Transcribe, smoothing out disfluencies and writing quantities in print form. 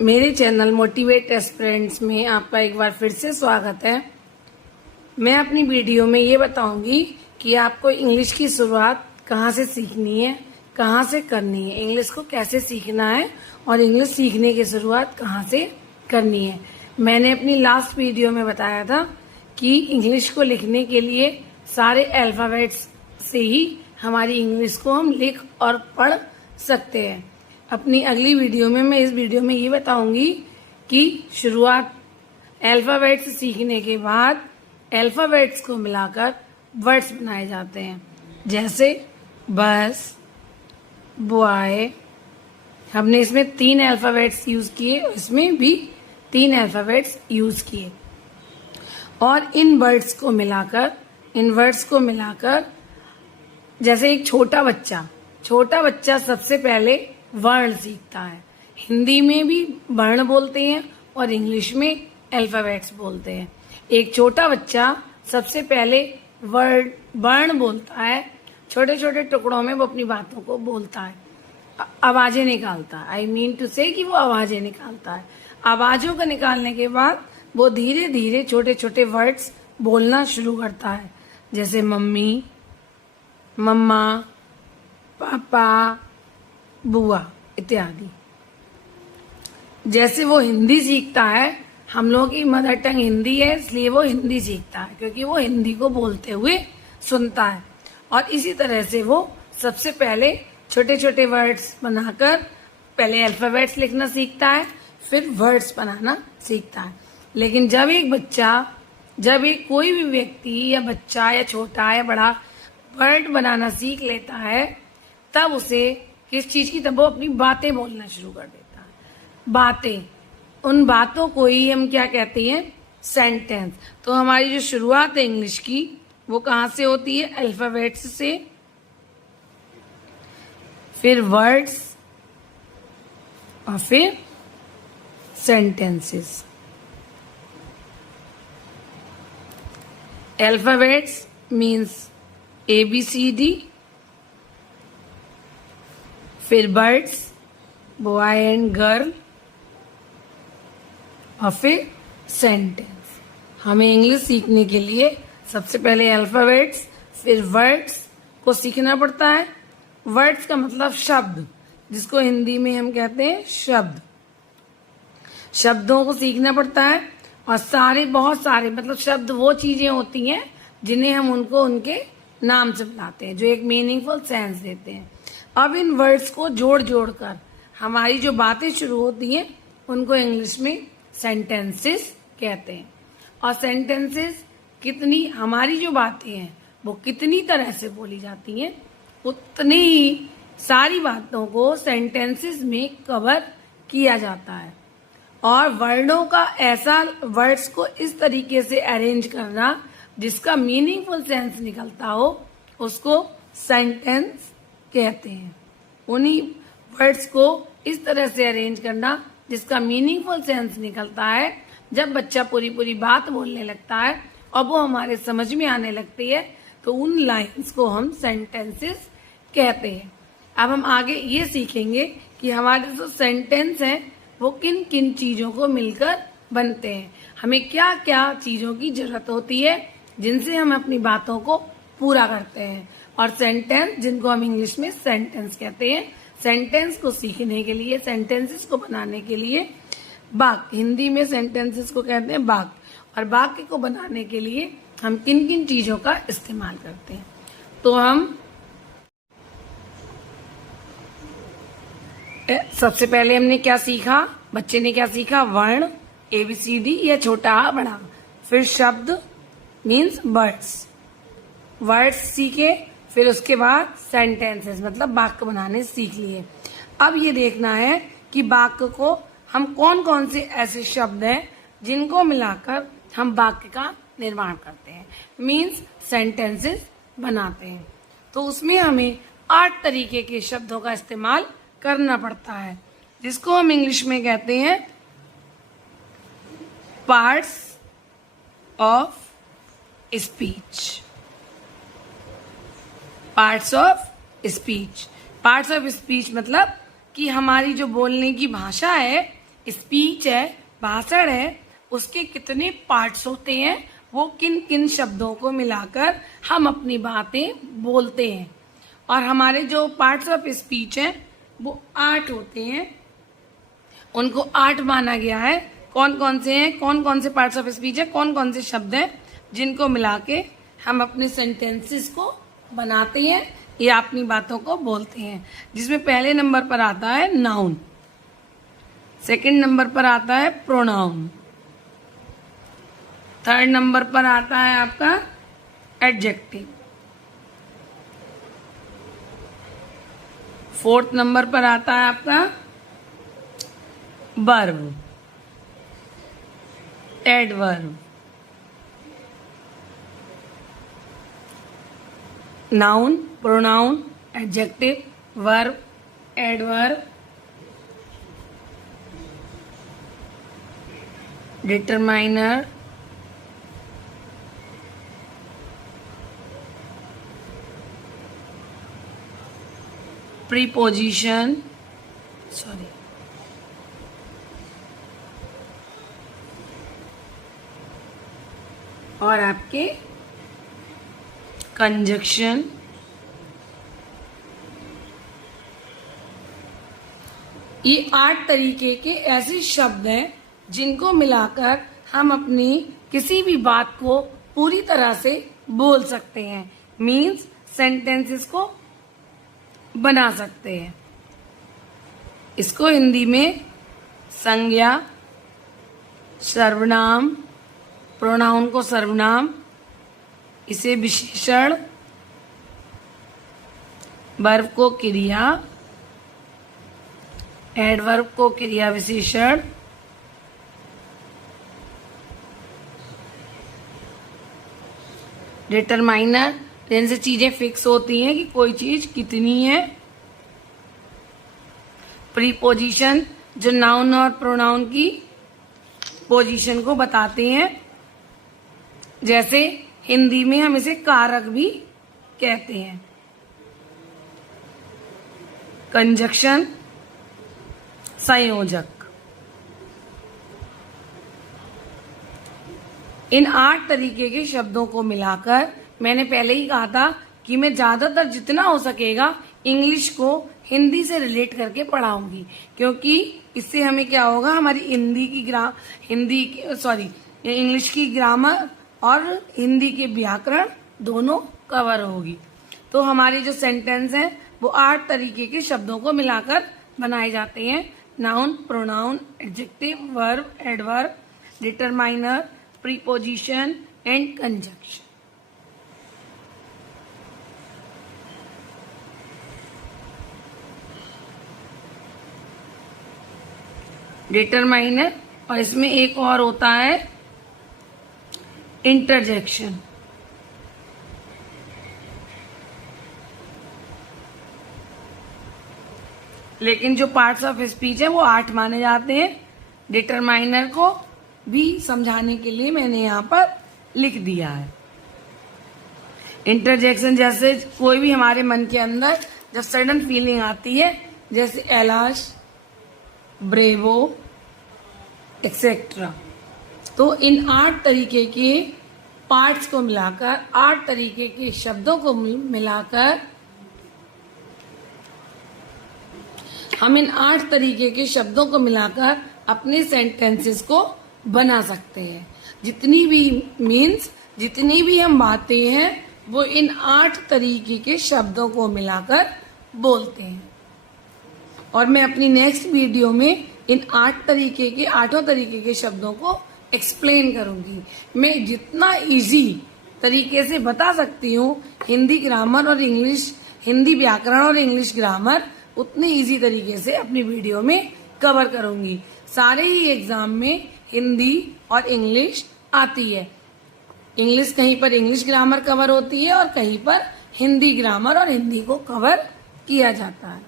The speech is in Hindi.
मेरे चैनल मोटिवेट एस्पिरेंट्स में आपका एक बार फिर से स्वागत है। मैं अपनी वीडियो में ये बताऊंगी कि आपको इंग्लिश की शुरुआत कहाँ से सीखनी है, कहाँ से करनी है, इंग्लिश को कैसे सीखना है और इंग्लिश सीखने की शुरुआत कहाँ से करनी है। मैंने अपनी लास्ट वीडियो में बताया था कि इंग्लिश को लिखने के लिए सारे अल्फ़ाबेट्स से ही हमारी इंग्लिश को हम लिख और पढ़ सकते हैं। अपनी अगली वीडियो में मैं इस वीडियो में ये बताऊंगी कि शुरुआत अल्फ़ाबेट्स सीखने के बाद अल्फ़ाबेट्स को मिलाकर वर्ड्स बनाए जाते हैं, जैसे बस, बॉय। हमने इसमें 3 अल्फ़ाबेट्स यूज़ किए, इसमें भी 3 अल्फ़ाबेट्स यूज़ किए और इन वर्ड्स को मिलाकर जैसे एक छोटा बच्चा सबसे पहले वर्ण सीखता है। हिंदी में भी वर्ण बोलते हैं और इंग्लिश में अल्फ़ाबेट्स बोलते हैं। एक छोटा बच्चा सबसे पहले वर्ण बोलता है, छोटे छोटे टुकड़ों में वो अपनी बातों को बोलता है, आवाजें निकालता है। आई मीन टू से कि वो आवाजें निकालता है। आवाजों को निकालने के बाद वो धीरे धीरे छोटे छोटे वर्ड्स बोलना शुरू करता है, जैसे मम्मी, मम्मा, पापा, बुआ इत्यादि। जैसे वो हिंदी सीखता है, हम लोगों की मदर टंग हिंदी है इसलिए वो हिंदी सीखता है, क्योंकि वो हिंदी को बोलते हुए सुनता है। और इसी तरह से वो सबसे पहले छोटे छोटे वर्ड्स बनाकर पहले अल्फ़ाबेट्स लिखना सीखता है, फिर वर्ड्स बनाना सीखता है। लेकिन जब एक कोई भी व्यक्ति या बच्चा या छोटा या बड़ा वर्ड बनाना सीख लेता है, तब उसे किस चीज की, तब वो अपनी बातें बोलना शुरू कर देता है। बातें, उन बातों को ही हम क्या कहते हैं, सेंटेंस। तो हमारी जो शुरुआत है इंग्लिश की वो कहाँ से होती है, अल्फाबेट्स से, फिर वर्ड्स और फिर सेंटेंसेस। अल्फाबेट्स मीन्स ABCD, फिर बर्ड्स, बॉय एंड गर्ल और फिर सेंटेंस। हमें इंग्लिश सीखने के लिए सबसे पहले अल्फ़ाबेट्स फिर वर्ड्स को सीखना पड़ता है। वर्ड्स का मतलब शब्द, जिसको हिंदी में हम कहते हैं शब्द। शब्दों को सीखना पड़ता है और बहुत सारे मतलब शब्द वो चीजें होती हैं जिन्हें हम उनको उनके नाम से बुलाते हैं, जो एक मीनिंगफुल सेंस देते हैं। अब इन वर्ड्स को जोड़ कर हमारी जो बातें शुरू होती हैं उनको इंग्लिश में सेंटेंसेस कहते हैं। और सेंटेंसेस हमारी जो बातें हैं वो कितनी तरह से बोली जाती हैं, उतनी ही सारी बातों को सेंटेंसेस में कवर किया जाता है। और वर्ड्स को इस तरीके से अरेंज करना जिसका मीनिंगफुल सेंस निकलता हो, उसको सेंटेंस कहते हैं। उन्हीं वर्ड्स को इस तरह से अरेंज करना जिसका मीनिंगफुल सेंस निकलता है। जब बच्चा पूरी बात बोलने लगता है और वो हमारे समझ में आने लगती है, तो उन लाइंस को हम सेंटेंसेस कहते हैं। अब हम आगे ये सीखेंगे कि हमारे जो सेंटेंस हैं वो किन किन चीजों को मिलकर बनते हैं, हमें क्या क्या चीजों की जरूरत होती है जिनसे हम अपनी बातों को पूरा करते हैं। और सेंटेंस, जिनको हम इंग्लिश में सेंटेंस कहते हैं, सेंटेंस को सीखने के लिए, सेंटेंसेस को बनाने के लिए वाक्य, हिंदी में सेंटेंसेस को कहते हैं वाक्य, और वाक्य को बनाने के लिए हम किन किन चीजों का इस्तेमाल करते हैं। तो हम सबसे पहले हमने क्या सीखा, बच्चे ने क्या सीखा, वर्ण ABCD या छोटा बड़ा, फिर शब्द मीन्स वर्ड्स सीखे, फिर उसके बाद सेंटेंसेस मतलब वाक्य बनाने सीख लिए। अब ये देखना है कि वाक्य को हम कौन कौन से ऐसे शब्द हैं जिनको मिलाकर हम वाक्य का निर्माण करते हैं, मीन्स सेंटेंसेस बनाते हैं। तो उसमें हमें 8 तरीके के शब्दों का इस्तेमाल करना पड़ता है, जिसको हम इंग्लिश में कहते हैं parts of speech. Parts of speech मतलब कि हमारी जो बोलने की भाषा है, स्पीच है, भाषण है, उसके कितने पार्ट्स होते हैं, वो किन किन शब्दों को मिलाकर हम अपनी बातें बोलते हैं। और हमारे जो पार्ट्स ऑफ स्पीच हैं वो 8 होते हैं, उनको 8 माना गया है। कौन कौन से हैं, कौन कौन से पार्ट्स ऑफ स्पीच है, कौन कौन से शब्द हैं जिनको मिला के हम अपने सेंटेंसेस को बनाते हैं या अपनी बातों को बोलते हैं। जिसमें पहले नंबर पर आता है नाउन, सेकंड नंबर पर आता है प्रोनाउन, थर्ड नंबर पर आता है आपका एडजेक्टिव, फोर्थ नंबर पर आता है आपका verb, adverb. Noun, pronoun, adjective, verb, adverb, determiner, preposition, और आपके कंजक्शन। ये 8 तरीके के ऐसे शब्द हैं जिनको मिलाकर हम अपनी किसी भी बात को पूरी तरह से बोल सकते हैं, मीन्स सेंटेंसेस को बना सकते हैं। इसको हिंदी में संज्ञा, सर्वनाम, प्रोनाउन को सर्वनाम, इसे विशेषण, वर्ब को क्रिया, एडवर्ब को क्रिया विशेषण, डिटरमाइनर जिनसे चीजें फिक्स होती हैं कि कोई चीज कितनी है, प्रीपोजिशन जो नाउन और प्रोनाउन की पोजीशन को बताते हैं, जैसे हिंदी में हम इसे कारक भी कहते हैं, कंजक्शन संयोजक। इन 8 तरीके के शब्दों को मिलाकर मैंने पहले ही कहा था कि मैं ज्यादातर जितना हो सकेगा इंग्लिश को हिंदी से रिलेट करके पढ़ाऊंगी, क्योंकि इससे हमें क्या होगा, हमारी इंग्लिश की ग्रामर और हिंदी के व्याकरण दोनों कवर होगी। तो हमारी जो सेंटेंस है वो 8 तरीके के शब्दों को मिलाकर बनाए जाते हैं, noun, pronoun, adjective, verb, adverb, determiner, preposition and conjunction. Determiner, और इसमें एक और होता है इंटरजेक्शन। लेकिन जो पार्ट्स ऑफ स्पीच है वो 8 माने जाते हैं। डिटरमाइनर को भी समझाने के लिए मैंने यहाँ पर लिख दिया है। इंटरजेक्शन जैसे कोई भी हमारे मन के अंदर जब सडन फीलिंग आती है, जैसे एलाश, ब्रेवो एक्सेट्रा, तो इन 8 तरीके के पार्ट्स को मिलाकर, 8 तरीके के शब्दों को मिलाकर हम इन 8 तरीके के शब्दों को मिलाकर अपने सेंटेंसेस को बना सकते हैं। जितनी भी हम बातें हैं वो इन 8 तरीके के शब्दों को मिलाकर बोलते हैं। और मैं अपनी नेक्स्ट वीडियो में इन 8 तरीके के शब्दों को एक्सप्लेन करूंगी। मैं जितना इजी तरीके से बता सकती हूँ हिंदी व्याकरण और इंग्लिश ग्रामर, उतने इजी तरीके से अपनी वीडियो में कवर करूंगी। सारे ही एग्जाम में हिंदी और इंग्लिश आती है। इंग्लिश कहीं पर इंग्लिश ग्रामर कवर होती है और कहीं पर हिंदी ग्रामर और हिंदी को कवर किया जाता है।